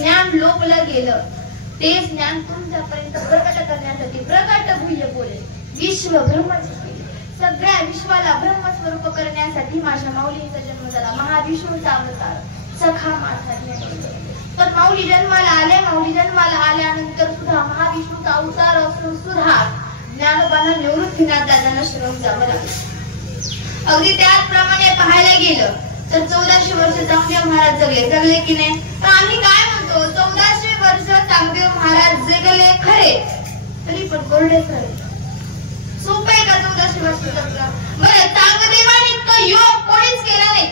ज्ञान लोपलं गेलं ते ज्ञान तुमच्यापर्यंत प्रकट करण्यासाठी प्रकट भूय बोले विश्व ब्रह्मच सगळ्या विश्वाला ब्रह्मस्वरूप करण्यासाठी माझ्या माऊलीचा जन्म झाला. महाविष्णूचा अवतार सखा माझा पण माऊली जन्माला आल्यानंतर सुद्धा महाविष्णूचा अवतार असून सुद्धा ज्ञानोबांना निवृत्तीनाथ दादांना शरण जावं लागलं. अगदी त्याचप्रमाणे पाहायला गेलं तर 1400 वर्ष चांगदेव महाराज जगले की नाही. तर आम्ही काय म्हणतो 1400 वर्ष चांगदेव महाराज जगले खरे तरी पण कोरडे खरे. सोपं आहे का 1400 वर्ष जगलं? बरं चांगदेवाने इतका योग कोणीच केला नाही.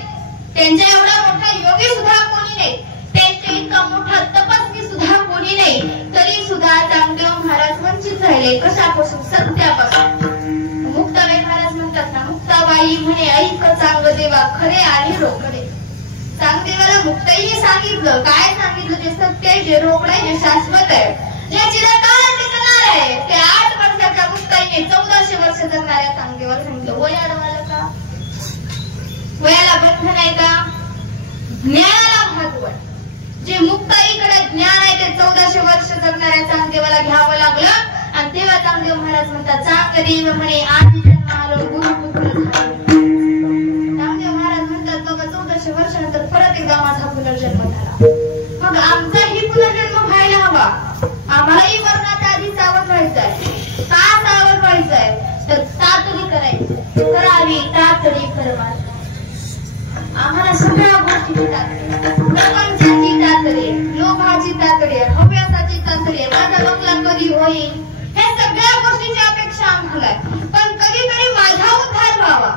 त्यांच्या एवढा मोठा योगी सुद्धा कोणी नाही. त्यांच्या इतका मोठा तपस्वी सुद्धा कोणी नाही. तरी सुद्धा चांगदेव महाराज वंचित राहिले. कशापासून? सत्यापासून. मुक्ताबाई महाराज म्हणतात ना मुक्ताबाई म्हणे ऐक चांगदेवा खरे आहे रोकडे. चांगदेवाला मुक्ताईने सांगितलं काय सांगितलं? जे सत्य आहे जे रोकड आहे जे शाश्वत आहे जे चिरकाल टिकणार आहे. ते 8 वर्षाच्या मुक्ताईने 1400 वर्ष जगणाऱ्या चांगदेवाला सांगितलं. वय अडवायला का? वयाला बंधन आहे का? ज्ञानाला भागवण. जे मुक्ताईकडे ज्ञान आहे ते 1400 वर्ष जगणाऱ्या चांगदेवाला घ्यावं लागलं. आणि तेव्हा चांगदेव महाराज म्हणतात चांगदेव म्हणे आधी जन्मालो गुरुपुत्र झाले. चांगदेव महाराज म्हणतात बाबा 1400 वर्षानंतर परत एकदा माझा पुनर्जन्म झाला. मग आमचाही पुनर्जन्म व्हायला हवा. आम्हालाही मरणाच्या आधी सावध व्हायचंय. का सावध व्हायचंय? तर तातडी करावी तातडी परमार्थ. आम्हाला सगळ्या गोष्टीची तातडी, प्रपंचाची तातडी, लोभाची तातडी, हव्यासाची तातडी, माझा बंगला कधी होईल हे सगळ्या गोष्टीची अपेक्षा आम्हाला आहे. पण कधीतरी माझा उद्धार व्हावा.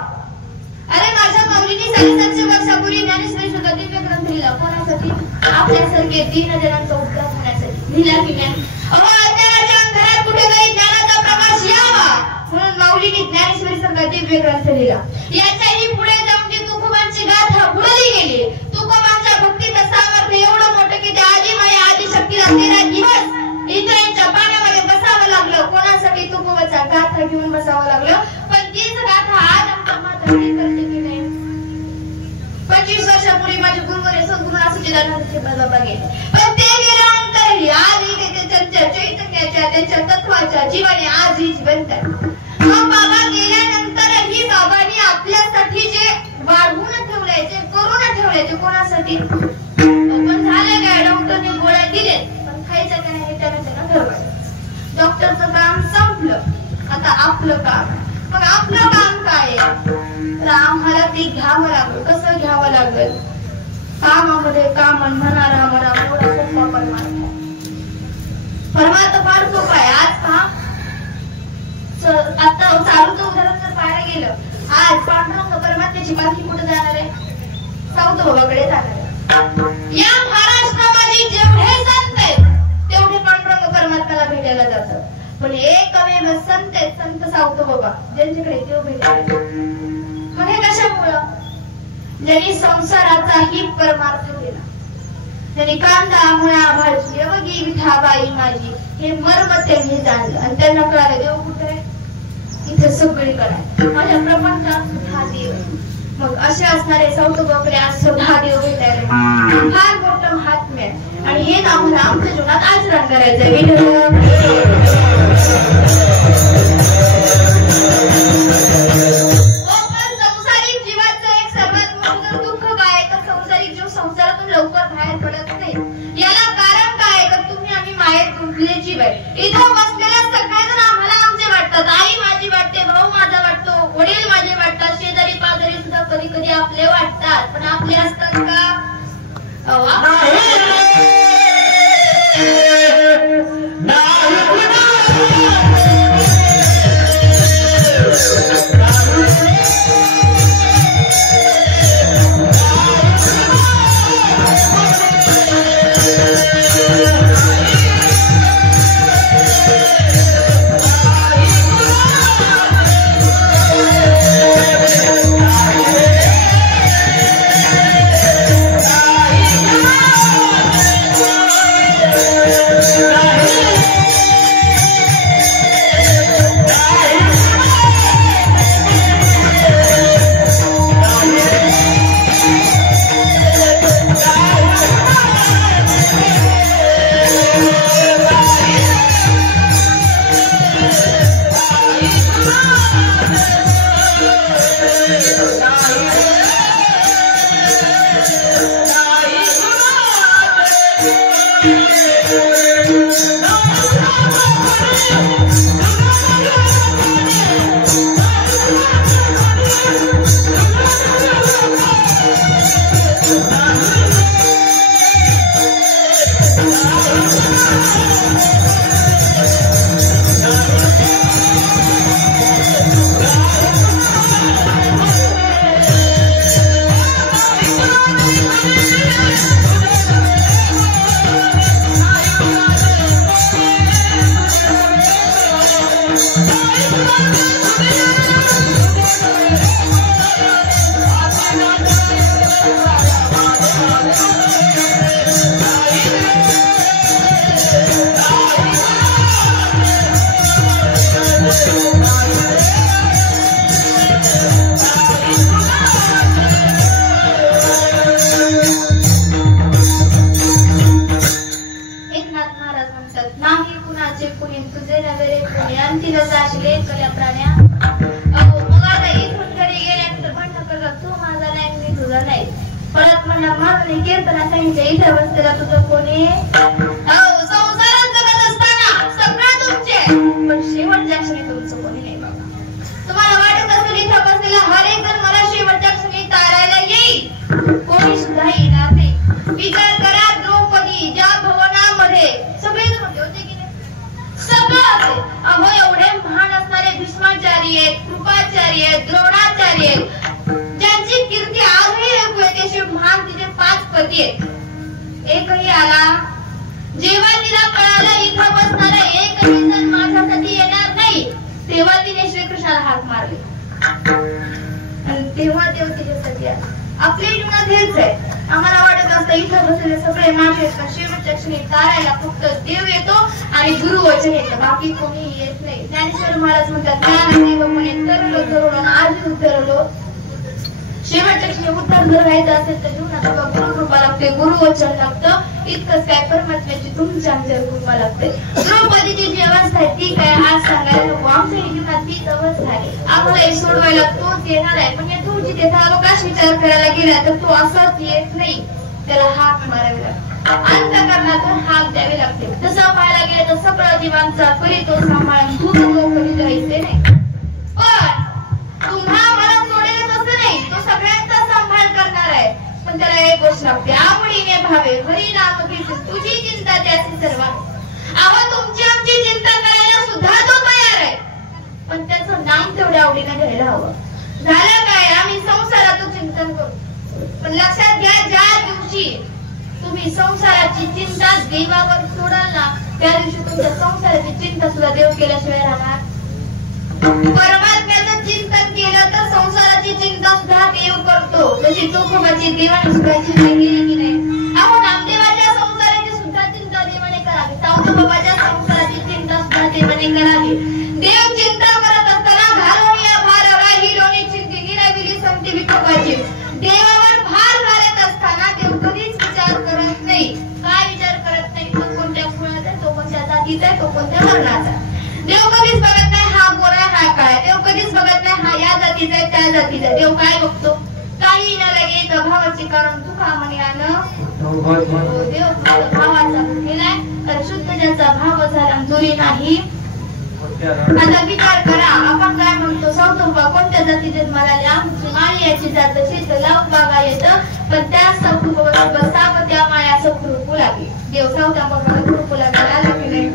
अरे माझ्या माऊलीने 750 वर्षापूर्वी ज्ञानेश्वरी सुद्धा दिव्य ग्रंथ लिहिला. कोणासाठी? आपल्यासारखे 3 जणांचा उद्धार होण्यासाठी लिहिला की नाही? अज्ञानाच्या अंधारात कुठेतरी ज्ञानाचा प्रकाश यावा म्हणून माऊलीने ज्ञानेश्वरी सारखा दिव्य ग्रंथ लिहिला. याच्याही पुढे जाऊन जी तुकोबांची गाथा पुढली गेली. तुकोबांच्या भक्तीचं सामर्थ्य एवढं मोठं की त्या आदिमाया आदिशक्तीला 13 दिवस इंद्रायणच्या पाण्यामध्ये बसावं लागलं. कोणासाठी? तुकोबाचा गाथा घेऊन बसावं लागलं. पण तीच गाथा आज आमच्या मातांनी करते की नाही? 25 वर्षापूर्वी माझे गुरुवरे सद्गुरू सच्चिदानंद बाबा गेले. पण ते गेल्यानंतर आजही त्यांच्या चैतन्याच्या त्यांच्या तत्वाच्या जीवाने आजही जिवंत आहे. मग बाबा गेल्यानंतरही बाबांनी आपल्यासाठी जे वाढवून ठेवलंय जे करून ठेवलंय ते कोणासाठी? पण झालं काय? डॉक्टरने गोळ्या दिले पण खायचं का नाही हे त्यांना ठरवायचं. डॉक्टरचं काम संपलं. आता आपलं काम. मग आपलं काम काय आहे? तर आम्हाला ते घ्यावं लागलं. कसं घ्यावं लागलं? कामामध्ये काम म्हणणारा मला मोठा सोपा परमार्थ. परमार्थ फार सोपा आहे. आज पहा आता चालूचं उदाहरण जर पाहायला गेलं आज पांडुरंग परमात्म्याची पालखी कुठे जाणार आहे? सावतबाबाकडे जाणार आहे. या महाराष्ट्रामध्ये जेवढे संत आहेत तेवढे पांडुरंग परमात्म्याला भेटायला जातात. पण एकमेव संत आहेत संत सावतबाबा ज्यांच्याकडे देव भेटायला. मग हे कशामुळं? ज्यांनी संसाराचाही परमार्थ केला. त्यांनी कांदा मुळा भाजी अवघी विठाबाई माझी हे मर्म त्यांनी जाणलं आणि त्यांना कळालं देव कुठे आहे? इथे सगळीकडे आहे. माझ्या प्रपंचात सुद्धा देव आहे. मग असे असणारे सावतबाबाकडे आज सुद्धा देव भेटायला फार मोठं महात्म्य आहे. आणि हे आम्हाला आमच्या जीवनात आचरण करायचंय. संसारिक जीवाचं एक सर्वात मोठं दुःख काय? तर संसारिक जीव संसारातून लवकर बाहेर पडत नाही. याला कारण काय? तर तुम्ही आम्ही मायेत गुंतलेले जीव आहे. इथं बसलेल्या सगळ्याजण आम्हाला आमचे वाटतात. आई माझी वाटते, भाऊ माझा वाटतो, वडील माझे वाटतात, शेजारी पाजारी सुद्धा कधी कधी आपले वाटतात. पण आपले असतात का? एकही आला जेव्हा तिला कळालं इथं बसणारा एकही जण माझ्यासाठी येणार नाही, तेव्हा तिने श्रीकृष्णाला हाक मारली आणि तेव्हा देव तिच्यासाठी आला. आपल्या जीवनात हेच आहे. आम्हाला वाटत असतं इथं बसलेले सगळे माझे आहेत, शेवटच्या क्षणी तारायला फक्त देव येतो आणि गुरुवचन येतं, बाकी कोणी येत नाही. ज्ञानेश्वर महाराज म्हणतात ज्ञानदेव म्हणे तरलो तरुण आजी उतरलो. शेवटच्या क्षणी उद्धार जर व्हायचा असेल तर जीवनात गुरुकृपा लागते, गुरुवचन लागतं. इतकंच काय परमात्म्याची तुमच्या आमच्या कृपा लागते. द्रौपदीची जी अवस्था आहे ती काय आज सांगायला नको, आमच्या जीवनात तीच अवस्था आहे. आम्हाला हे सोडवायला तोच येणार आहे, पण या तू जिथे अवकाश विचार करायला गेला तर तो असाच येत नाही, त्याला हाक मारावी लागते, अंतःकरणातून हाक द्यावी लागते. तसं पाहायला गेलं तर सगळं जीवांचा करी तो सांभाळून तू तो करीत राहायचे नाही, पण तुम्हा मला सोडेल तसं नाही, तो सगळ्यांचा सांभाळ करणार आहे. पण त्याला एक गोष्ट लागते, आवडीने भावे हरी नाम घेते तुझी चिंता त्याची सर्व. अहो तुमची आमची चिंता करायला सुद्धा तो तयार आहे, पण त्याचं नाम तेवढ्या आवडीने घ्यायला हवं. झालं काय, आम्ही संसाराचं चिंतन करू, पण लक्षात घ्या ज्या दिवशी तुम्ही संसाराची चिंता देवावर सोडाल ना, त्या दिवशी तुमच्या संसाराची चिंता सुद्धा देव केल्याशिवाय राहणार. परमात्म्याचं चिंतन केलं तर संसाराची चिंता सुद्धा देव करतो. जशी तुकोबाची देवाने सुद्धा चिंता केली की नाही. अहो नामदेवाच्या संसाराची सुद्धा चिंता देवाने करावी, सावधबाबाच्या संसाराची चिंता सुद्धा देवाने करावी. देव चिंता करत असताना घालून या भार हिरोनी चिंती निराविली संती विठोबाची. देवावर भार घालत असताना देव कधीच विचार करत नाही. काय विचार करत नाही, तो कोणत्या कुळाचा आहे, तो कोणत्या जातीचा आहे, तो कोणत्या वर्णाचा. देव कधीच बघत नाही हा गोरा हा काळा, देव कधीच बघत नाही हा या जातीचा आहे त्या जातीचा आहे. देव काय बघतो, काही न लगे भावाची कारण तू का म्हणे देव भावाचा केलाय, तर शुद्ध ज्याचा भाव झाला दुरी नाही. आता विचार करा, आपण काय म्हणतो सावतोबा कोणत्या जाती जन्माला आले, आमची माळी याची जात शेत लावून बागा येतं, पण त्या सावतोबा सावत्या माळ्या सकृपू लागली. देव सावत्या कृपू लागला आला की नाही.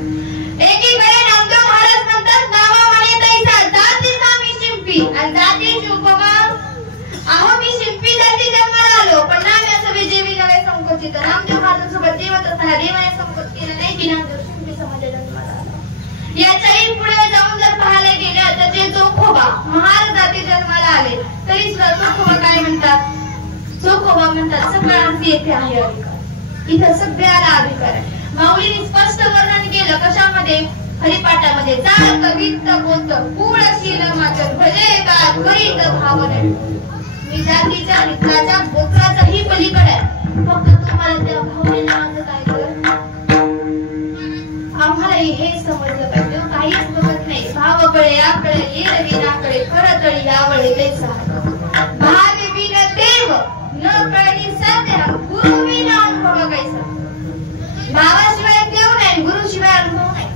एकीकडे नामदेव महाराज म्हणतात नावा म्हणे तैसा जातीचा मी शिंपी आणि जाती शिंपवा. अहो मी शिंपी जाती जन्माला आलो, पण नाम्याचं विजयी नव्हे संकोचित. नामदेव महाराजांसोबत जेवत असताना देवाने संकोच केलं नाही की नामदेव शिंपी समाजा जन्माला आला. याच्याही पुढे जाऊन जर पाहायला गेलं तर जे चोखोबा महार जाती जन्माला आले तरी सुद्धा चोखोबा काय म्हणतात, चोखोबा म्हणतात सगळ्यांचे येथे आहे अधिकार, इथं सगळ्याला अधिकार आहे. माऊलीने स्पष्ट वर्णन केलं कशामध्ये, हरिपाठामध्ये. चाल कवित बोलत कुळशील माचर भजे का करीत भावने. मी जातीच्या रित्राच्या गोत्राचाही पलीकडे आहे, फक्त तुम्हाला त्या भावनेला माझं काय कळत. आम्हाला हे समजलं पाहिजे, काहीच बघत नाही. भावाकडे याकडे येर विनाकडे खरतळी यावळे तेच भावे बिन देव न कळणी सत्य गुरु विना अनुभव कैसा. भावाशिवाय देव नाही, गुरुशिवाय अनुभव नाही.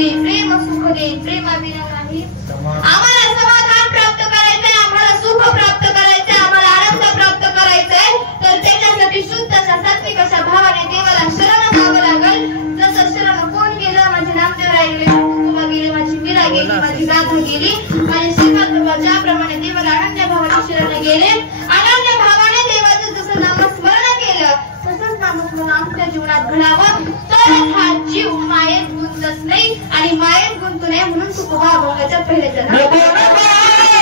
होईल, प्रेम सुख देईल, प्रेमाविना नाही. आम्हाला समाधान प्राप्त करायचंय, आम्हाला सुख प्राप्त करायचंय, आम्हाला आनंद प्राप्त करायचंय, तर त्याच्यासाठी शुद्ध अशा सात्विक अशा भावाने देवाला शरण जावं लागल. जसं शरण कोण गेलं, माझे नामदेव राय गेले, तुकोबा गेले, माझी मीरा गेली, माझी राधा गेली, माझे श्रीपाद बाबा ज्याप्रमाणे देवाला अनन्य भावाने शरण गेले, अनन्य भावाने देवाचं जसं नामस्मरण केलं तसंच नामस्मरण आमच्या जीवनात घडावं. तर हा जीव मायेत गुंतत नाही आणि मायेत गुंतू नये म्हणून तुकोबा अभंगाच्या पहिल्या चरणात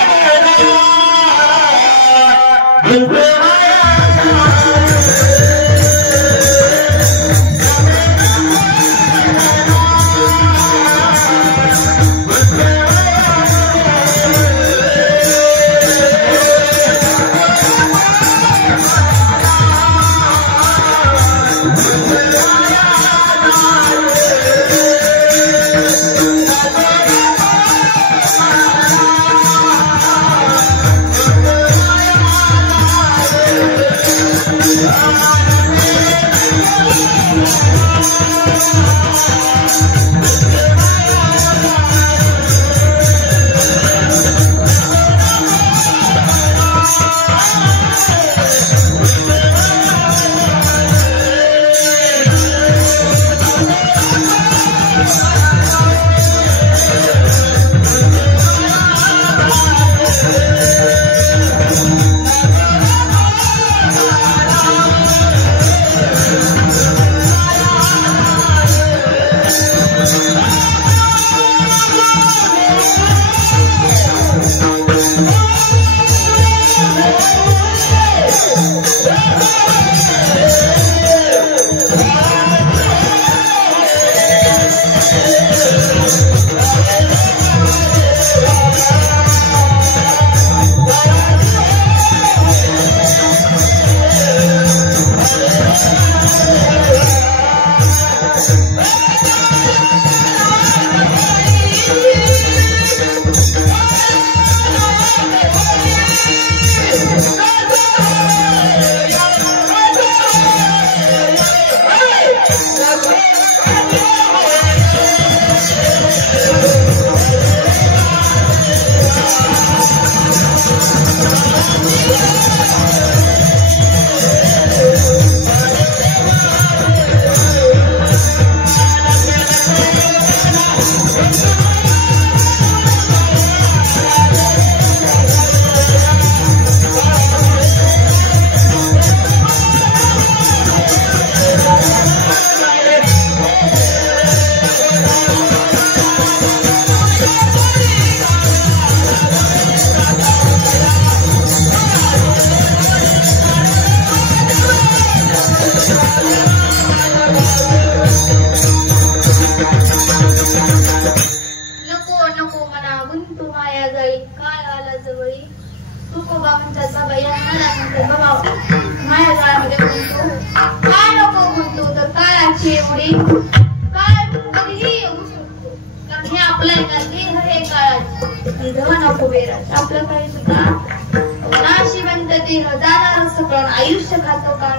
आयुष्य खातो काळ.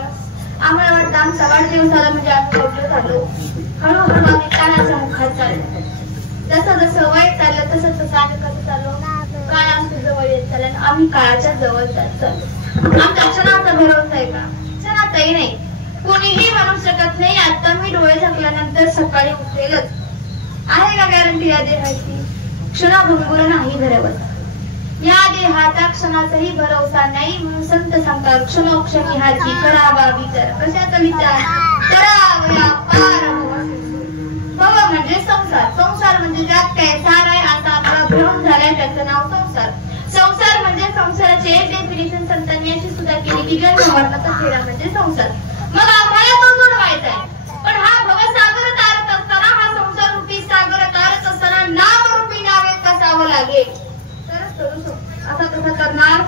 आम्हाला वाटतं आमचा वाढदिवसाला म्हणजे आम्ही मोठं झालो. हळूहळू आम्ही काळाच्या मुखात चाललो. जसं जसं वय चाललं तसं तसं आम्ही कसं चाललो, काळ आमच्या जवळ येत चाललं, आम्ही काळाच्या जवळ जात चाललो. आमच्या क्षणाचा भरोसा आहे का? क्षणाचाही नाही. कोणीही म्हणू शकत नाही आता मी डोळे झाकल्यानंतर सकाळी उठेलच. आहे का गॅरंटी या देहाची? क्षणाभंगुर नाही घडवत. या देहाचा क्षणाचाही भरोसा नाही म्हणून संत सांगतात क्षणोक्षणी हाती करावा विचार. कशाचा विचार? करावा पार भव म्हणजे संसार. संसार म्हणजे ज्यात काय सार आहे आता आपला भ्रम झालाय त्याचं नाव संसार. संसार म्हणजे संसाराचे एक डेफिनेशन संतांनी याची सुद्धा केली की जन्म मरणाचा फेरा म्हणजे संसार. मग आम्हाला तो जोडवायचा आहे. पण हा भवसागर तारत असताना, हा संसार रूपी सागर तारत असताना नामरूपी नावे कसावं लागेल तरच करू शकतो. आता तसं करणार.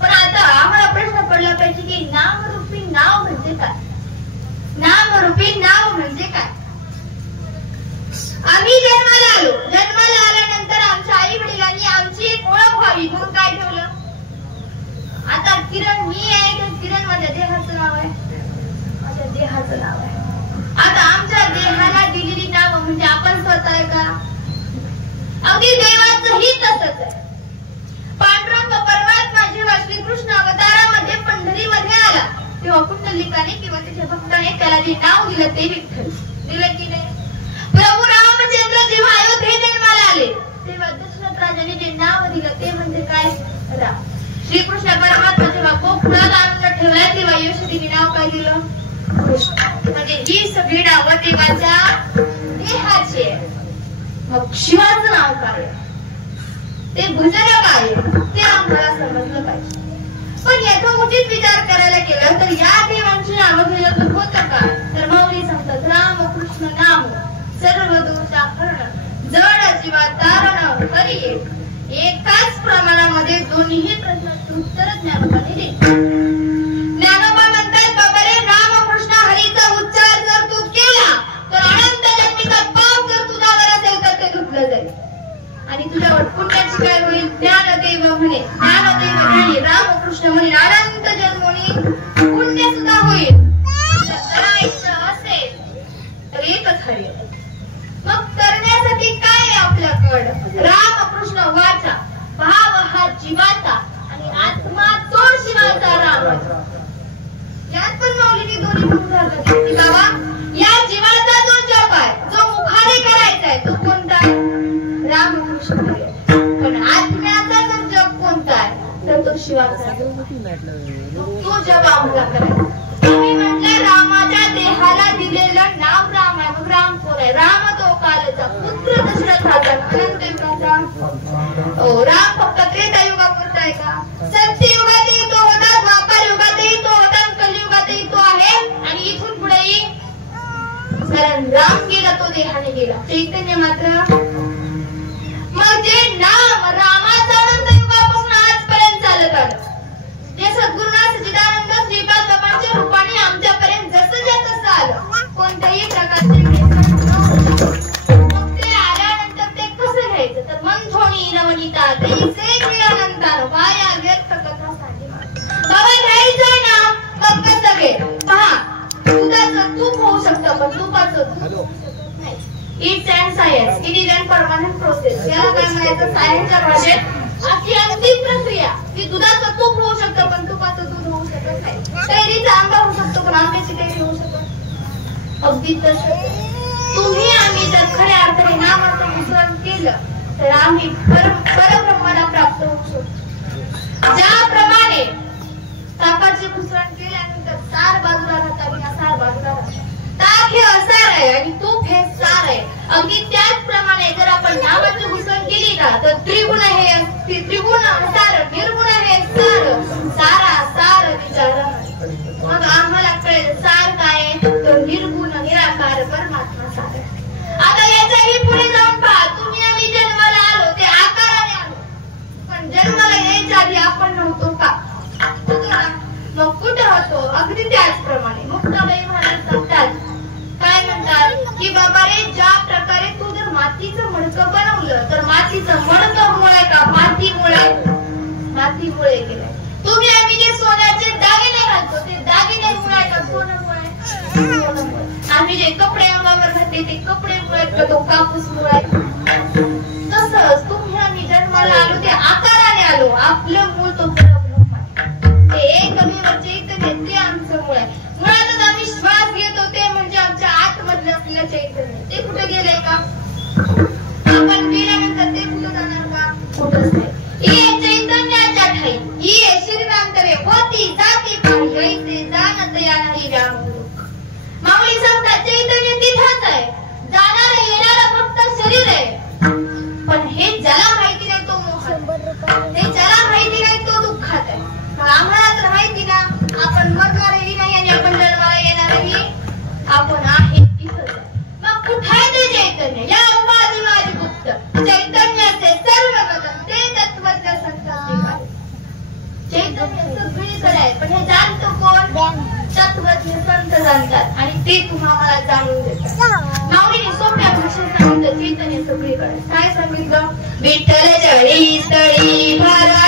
पण आता आम्हाला प्रश्न पडला पाहिजे की नामरूपी नाव म्हणजे काय? नामरूपी नाव म्हणजे काय? आम्ही जन्माला आलो. जन्माला आल्यानंतर आमच्या आई वडिलांनी आमची एक ओळख व्हावी म्हणून काय ठेवलं? आता किरण मी आहे तर किरण माझ्या देहाचं नाव आहे, माझ्या देहाचं नाव आहे. आता आमच्या देहाला दिलेली नाव म्हणजे आपण स्वतः आहे का? अगदी देवाचंही तसंच आहे. पांडुरंग परमात्मा जेव्हा श्रीकृष्ण अवतारामध्ये पंढरीमध्ये आला तेव्हा पुंडलिकाने किंवा त्याच्या भक्ताने त्याला जे नाव दिलं ते विठ्ठल दिलं की नाही? प्रभू रामचंद्र जेव्हा अयोध्येत जन्माला आले तेव्हा दशरथ राजाने जे नाव दिलं ते म्हणजे काय? राम. श्रीकृष्ण परमात्मा जेव्हा गोकुळात आणून ठेवला तेव्हा यशोदेने नाव काय दिलं? कृष्ण. म्हणजे ही सगळी नावं देवाच्या देहाची आहे. मग शिवाचं नाव काय? ते भजन काय ते आम्हाला समजलं पाहिजे. पण याचा उचित विचार करायला गेला तर या देवांची नावं घेतलं तर होतं का? तर माऊली सांगतात राम कृष्ण नाम सर्व दोषाहरण जड जीवा तारण हरी. एकाच प्रमाणामध्ये दोन्ही प्रश्नांचं उत्तर ज्ञानोबाने दिले. ज्ञानोबा म्हणतात बाबा रे राम कृष्ण हरीचा उच्चार जर तू केला तर अनंत जन्मीचा पाप जर तुझ्यावर असेल तर ते धुतलं जाईल आणि तुझ्यावर पुण्याची काय होईल? ज्ञानदेव म्हणे ज्ञानदेव म्हणे रामकृष्ण म्हणे अनंत जन्मोनी पुण्य सुद्धा होईल. करायचं असेल तर एकच हरी. मग करण्यासाठी काय आहे आपल्याकडं? रामकृष्ण वाचा भाव हा जीवाचा आणि आत्मा तो शिवाचा रामाचा. यात पण माऊलीने दोन्ही उदाहरण दिली की बाबा या जीवाचा जो जप आहे जो मुखाने करायचा आहे तो कोणता आहे? रामकृष्ण हरी. पण आत्म्याचा जो जप कोणता आहे तर तो शिवाचा. तो जप आम्हाला करायचा. तुम्ही म्हटलं रामाच्या देहाला दिलेलं नाव राम आहे. मग राम कोण आहे? राम तो कालचा पुत्र दशरथाचा अनंत युगाचा. राम फक्त त्रेतायुगापुरता आहे का? सत्ययुगातही तो होता, द्वापर युगातही तो होता, कलियुगातही तो आहे आणि इथून पुढेही. कारण राम गेला तो देहाने गेला, चैतन्य मात्र. मग जे नाम रामाचं अनंत युगापासून आजपर्यंत चालत आलं जे सद्गुरुनाथ सच्चिदानंद श्रीपाद बाबांच्या रूपाने आमच्यापर्यंत जसं जे तसं आलं कोणत्याही प्रकारचे मग ते आल्यानंतर ते कसं घ्यायचं तर मन थोडी नवनीता तैसे क्रियानंतान वाया व्यर्थ कथा सांगे. बाबा घ्यायचं ना मग कसं घे पहा. दुधाचं तूप होऊ शकतं पण तुपाचं नाही. It's and science it is and permanent process. याला काय म्हणायचं सायन्सच्या भाषेत अशी अंतिम प्रक्रिया की दुधाचं तूप होऊ शकतं पण तुपाचं दूध होऊ शकत नाही. कैरीचा आंबा होऊ शकतो पण आंब्याची कैरी होऊ शकत. अगदी तसं तुम्ही आम्ही जर खऱ्या अर्थाने नामाचं मिश्रण केलं तर आम्ही परब्रह्माला प्राप्त होऊ शकतो. ज्याप्रमाणे ताकाचे मिश्रण केल्यानंतर सार बाजूला राहतात या सार बाजूला राहतात. ताक हे असार आहे आणि तूप हे सार आहे. अगदी त्याचप्रमाणे जर आपण नामाची घुसळण केली ना तर त्रिगुण हे त्रिगुण सार निर्गुण हे सार सारा सार विचार. मग आम्हाला कळेल सार काय तर निर्गुण निराकार परमात्मा सार. आता याच्याही पुढे जाऊन पहा. तुम्ही आम्ही जन्माला आलो ते आकाराने आलो पण जन्माला यायच्या आधी आपण नव्हतो का? मग कुठे होतो? अगदी त्याचप्रमाणे मुक्ताबाई महाराज सांगतात काय म्हणतात की बाबा रे ज्या प्रकारे तू जर मातीचं मडकं बनवलं तर मातीचं मडकं मुळे का मातीमुळे मातीमुळे केलंय. तुम्ही आम्ही जे सोन्याचे दागिने घालतो ते दागिने मुळे का सोन्यामुळे. आम्ही जे कपडे अंगावर घातले ते कपडे मुळे का तो कापूस मुळे. तसंच तुम्ही आम्ही जन्माला आलो ते आकाराने आलो. आपलं मूळ तो परब्रह्म ते एकमेवचे एक ते आमचं मूळ आहे. मुळातच आम्ही श्वास घेतो ते म्हणजे आमच्या आतमधलं असलेलं चैतन्य. ते कुठे गेलंय का? आपण गेल्यानंतर ते कुठं जाणार का? कुठंच नाही. ये चैतन्याच्या ठाई ये शरीरांतरे होती जाती पाहिजे ते जाणत येणारी रामरूप. माऊली सांगतात चैतन्य तिथंच आहे. जाणार येणारा फक्त शरीर आहे. पण हे ज्याला माहिती नाही तो मोहात. हे ज्याला माहिती नाही तो दुःखात आहे. मग आम्हाला तर माहिती ना आपण मरणारही नाही आणि आपण जन्माला येणारही आपण आहे तिथंच. मग कुठे आहे ते चैतन्य? या उपाधिवादी गुप्त चैतन्याचे सर्व बदल ते तत्वज्ञ संतांचे चैतन्य सगळीकडे आहे. पण हे जाणतो कोण? तत्वज्ञ संत जाणतात आणि ते तुम्हाला जाणून देतात. माऊलीने सोप्या भाषेत सांगितलं चैतन्य सगळीकडे. काय सांगितलं? विठ्ठल जळी तळी भरला